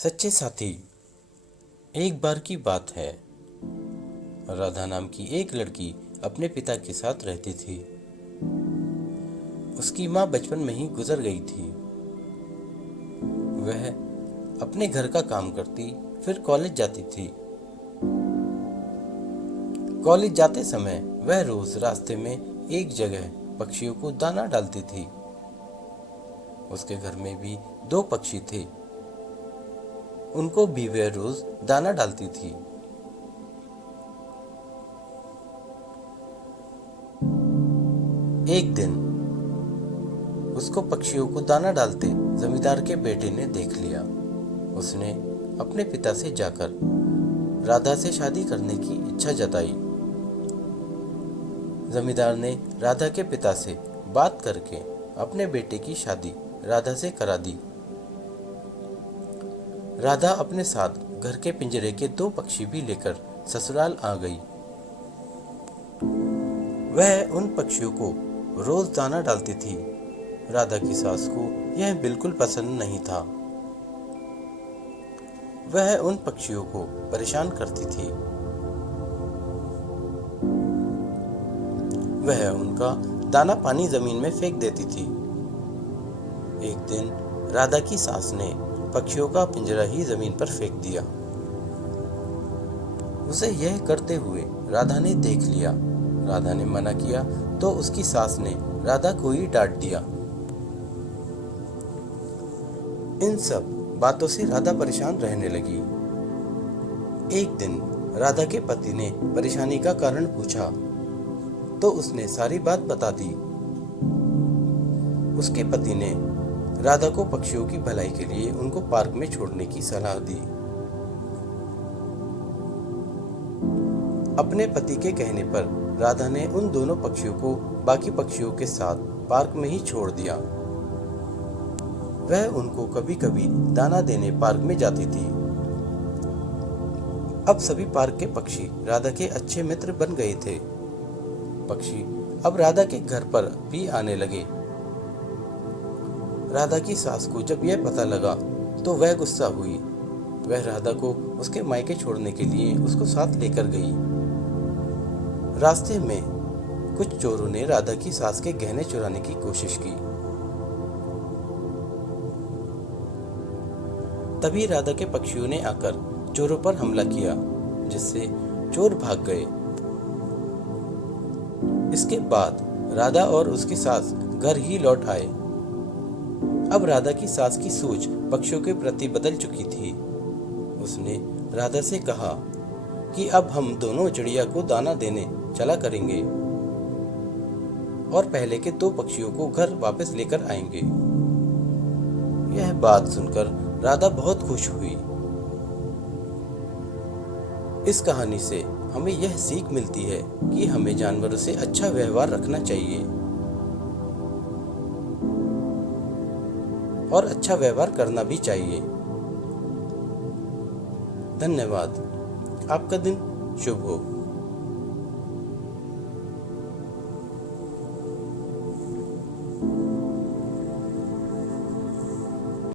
सच्चे साथी। एक बार की बात है, राधा नाम की एक लड़की अपने पिता के साथ रहती थी। उसकी माँ बचपन में ही गुजर गई थी। वह अपने घर का काम करती, फिर कॉलेज जाती थी। कॉलेज जाते समय वह रोज रास्ते में एक जगह पक्षियों को दाना डालती थी। उसके घर में भी दो पक्षी थे, उनको भी वह रोज दाना डालती थी। एक दिन उसको पक्षियों को दाना डालते जमींदार के बेटे ने देख लिया। उसने अपने पिता से जाकर राधा से शादी करने की इच्छा जताई। जमींदार ने राधा के पिता से बात करके अपने बेटे की शादी राधा से करा दी। राधा अपने साथ घर के पिंजरे के दो पक्षी भी लेकर ससुराल आ गई। वह उन पक्षियों को रोज दाना डालती थी। राधा की सास को यह बिल्कुल पसंद नहीं था। वह उन पक्षियों को परेशान करती थी। वह उनका दाना पानी जमीन में फेंक देती थी। एक दिन राधा की सास ने पक्षियों का पिंजरा ही जमीन पर फेंक दिया। उसे यह करते हुए राधा ने देख लिया। राधा ने मना किया तो उसकी सास ने राधा को ही डांट दिया। इन सब बातों से राधा परेशान रहने लगी। एक दिन राधा के पति ने परेशानी का कारण पूछा तो उसने सारी बात बता दी। उसके पति ने राधा को पक्षियों की भलाई के लिए उनको पार्क में छोड़ने की सलाह दी। अपने पति के कहने पर राधा ने उन दोनों पक्षियों को बाकी पक्षियों के साथ पार्क में ही छोड़ दिया। वह उनको कभी कभी दाना देने पार्क में जाती थी। अब सभी पार्क के पक्षी राधा के अच्छे मित्र बन गए थे। पक्षी अब राधा के घर पर भी आने लगे। राधा की सास को जब यह पता लगा तो वह गुस्सा हुई। वह राधा को उसके मायके छोड़ने के लिए उसको साथ लेकर गई। रास्ते में कुछ चोरों ने राधा की सास के गहने चुराने की कोशिश की। तभी राधा के पक्षियों ने आकर चोरों पर हमला किया, जिससे चोर भाग गए। इसके बाद राधा और उसकी सास घर ही लौट आए। अब राधा की सास की सोच पक्षियों के प्रति बदल चुकी थी। उसने राधा से कहा कि अब हम दोनों चिड़िया को दाना देने चला करेंगे और पहले के दो पक्षियों को घर वापस लेकर आएंगे। यह बात सुनकर राधा बहुत खुश हुई। इस कहानी से हमें यह सीख मिलती है कि हमें जानवरों से अच्छा व्यवहार रखना चाहिए और अच्छा व्यवहार करना भी चाहिए। धन्यवाद। आपका दिन शुभ हो।